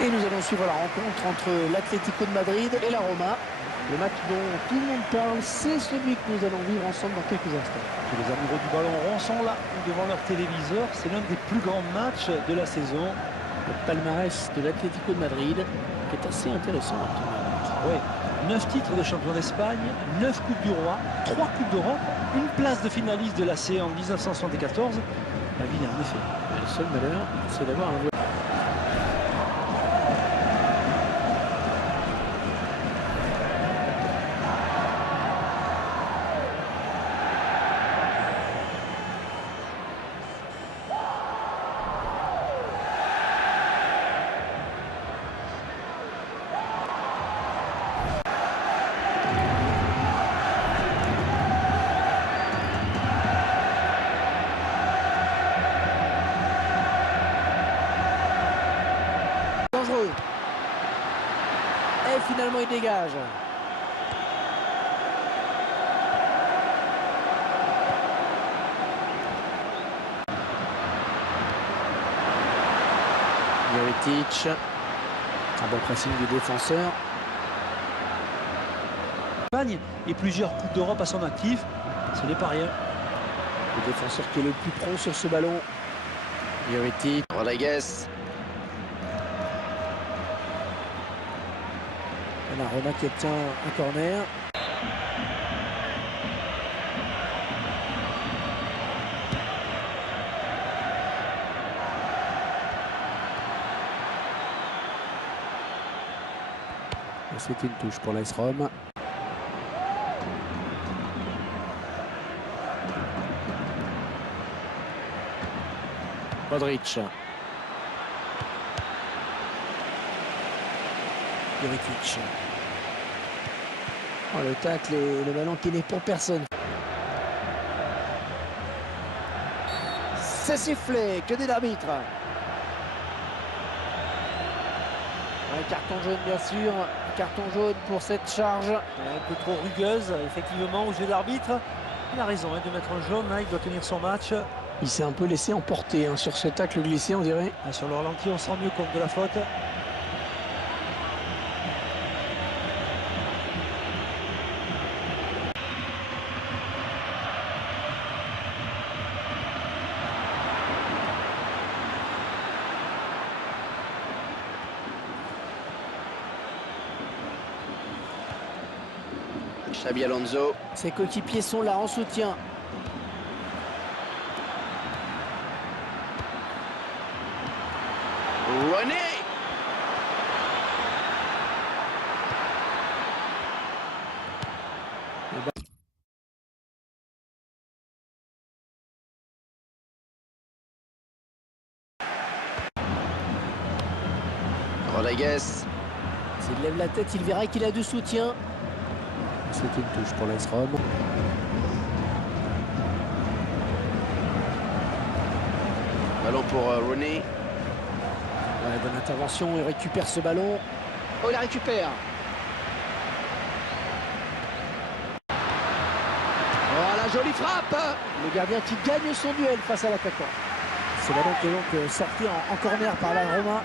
Et nous allons suivre la rencontre entre l'Atlético de Madrid et la Roma. Le match dont tout le monde parle, c'est celui que nous allons vivre ensemble dans quelques instants. Les amoureux du ballon rond sont là devant leur téléviseur. C'est l'un des plus grands matchs de la saison. Le palmarès de l'Atlético de Madrid qui est assez intéressant. Oui, 9 titres de champion d'Espagne, 9 Coupes du Roi, 3 Coupes d'Europe, une place de finaliste de l'AC en 1974. La ville est en effet. Le seul malheur, c'est d'avoir un joueur. Et finalement il dégage. Jovetic. Un bon pressing du défenseur. Espagne et plusieurs Coupes d'Europe à son actif, ce n'est pas rien. Le défenseur qui est le plus prompt sur ce ballon. Jovetic. Rodriguez. La Roma qui obtient un corner. C'est une touche pour l'AS Rome. Modric. Jovetic. Oh, le tacle et le ballon qui n'est pour personne. C'est sifflé, que dit l'arbitre. Un carton jaune bien sûr, un carton jaune pour cette charge. Un peu trop rugueuse, effectivement, aux yeux de l'arbitre. Il a raison de mettre un jaune, il doit tenir son match. Il s'est un peu laissé emporter sur ce tacle glissé, on dirait. Sur le ralenti, on se rend mieux compte de la faute. Xabi Alonso. Ses coéquipiers sont là en soutien. René. Rodriguez. S'il lève la tête, il verra qu'il a du soutien. C'est une touche pour l'AS Rome. Ballon pour Rooney. Ouais, bonne intervention, il récupère ce ballon. Oh, il la récupère. Oh, la jolie frappe. Le gardien qui gagne son duel face à l'attaquant. Ce ballon qui est donc sorti en corner par la Roma.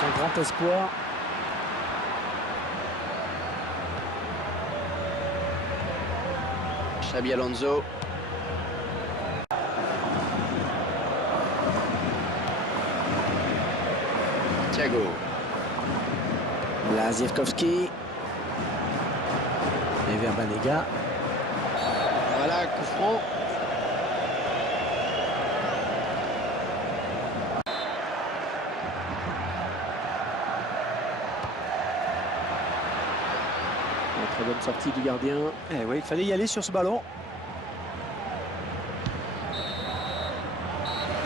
Son grand espoir. Xabi Alonso. Thiago. Blaszczykowski. Et vers Banega. Voilà, coup franc. Très bonne sortie du gardien. Eh oui, il fallait y aller sur ce ballon.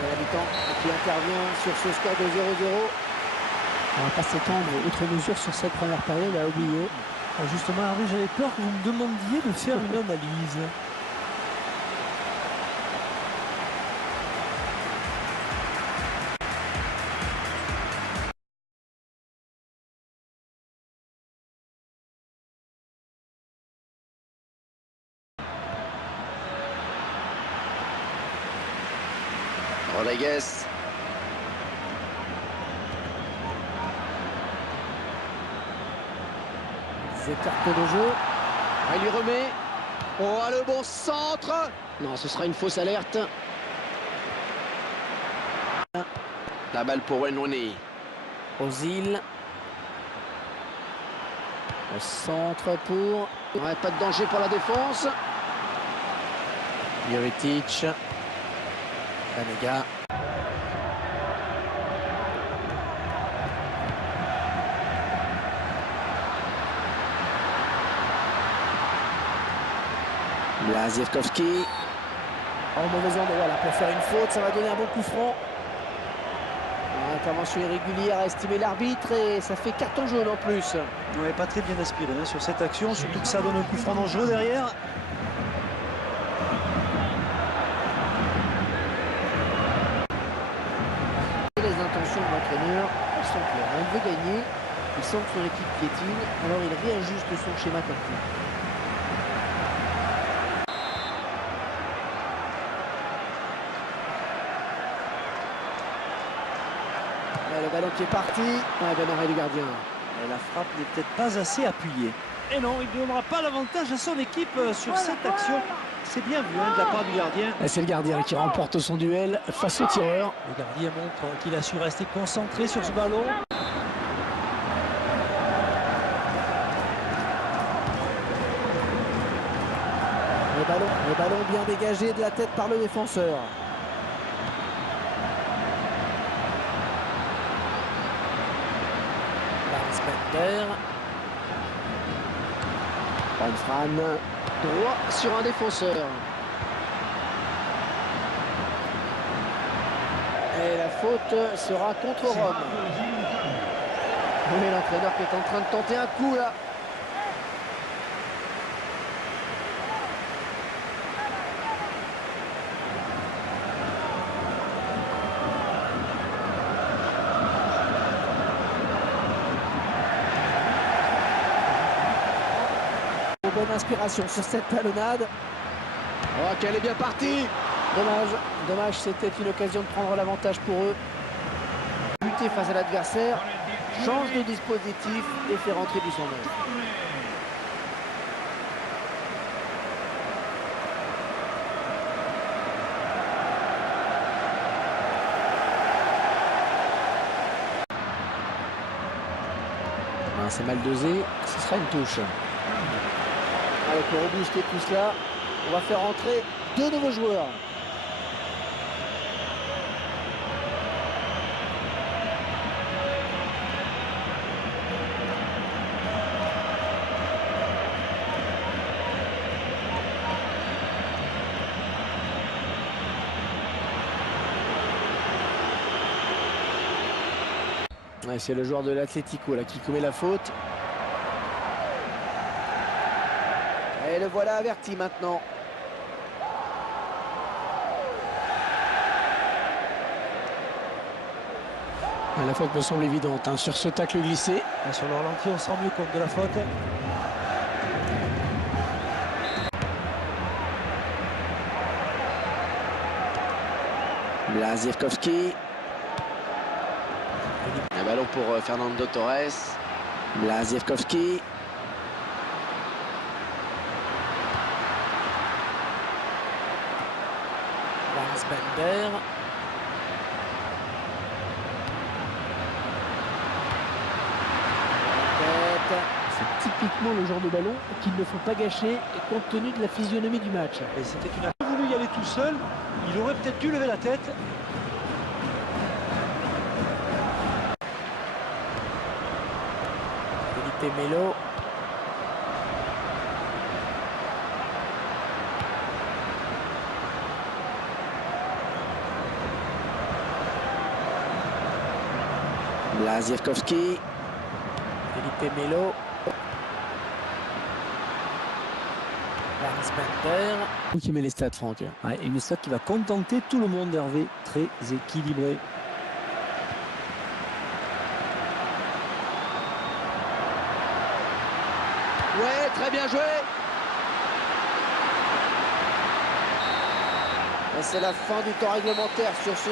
L'habitant qui intervient sur ce score de 0-0. On va pas s'étendre outre mesure sur cette première période à oublier. Justement, Henri, j'avais peur que vous me demandiez de faire une analyse. Rodriguez. Ils écartent le jeu. Ah, il lui remet. Oh, le bon centre. Non, ce sera une fausse alerte. La balle pour Wayne Rooney. Ozil. Au centre pour... Ouais, pas de danger pour la défense. Jovetic. Banega. Blaszczykowski. En mauvais endroit là pour faire une faute, ça va donner un bon coup franc. Intervention irrégulière a estimé l'arbitre et ça fait carton jaune en plus. Ouais, pas très bien inspiré hein, sur cette action, surtout que ça donne un coup franc dangereux derrière. Les intentions de l'entraîneur sont claires. Il veut gagner, il sent que son équipe piétine, alors il réajuste son schéma tactique. Le ballon qui est parti. Ouais, bon arrêt du gardien. Et la frappe n'est peut-être pas assez appuyée. Et non, il ne donnera pas l'avantage à son équipe sur cette action. C'est bien vu hein, de la part du gardien. C'est le gardien qui remporte son duel face au tireur. Le gardien montre qu'il a su rester concentré sur ce ballon. Le ballon bien dégagé de la tête par le défenseur. Spender. Fran droit sur un défenseur. Et la faute sera contre Rome. Oui, l'entraîneur qui est en train de tenter un coup là. Bonne inspiration sur cette talonnade. Oh, qu'elle est bien partie. Dommage, c'était une occasion de prendre l'avantage pour eux. Lutter face à l'adversaire, change de dispositif et fait rentrer du 109. C'est mal dosé, ce sera une touche. Allez, pour rebooster tout cela, on va faire entrer deux nouveaux joueurs. Ouais, c'est le joueur de l'Atlético là qui commet la faute. Et le voilà averti maintenant. La faute me semble évidente hein, sur ce tacle glissé. Et sur le ralenti, on se rend mieux compte de la faute. Blaszczykowski. Un ballon pour Fernando Torres. Blaszczykowski. Spender. C'est typiquement le genre de ballon qu'il ne faut pas gâcher compte tenu de la physionomie du match. Et c'était qu'il a voulu y aller tout seul. Il aurait peut-être dû lever la tête. Felipe Melo. Blaszczykowski. Felipe Melo. Spender. Qui met les stats, Franck. Ouais, une stat qui va contenter tout le monde, Hervé. Très équilibré. Ouais, très bien joué. Et c'est la fin du temps réglementaire sur ce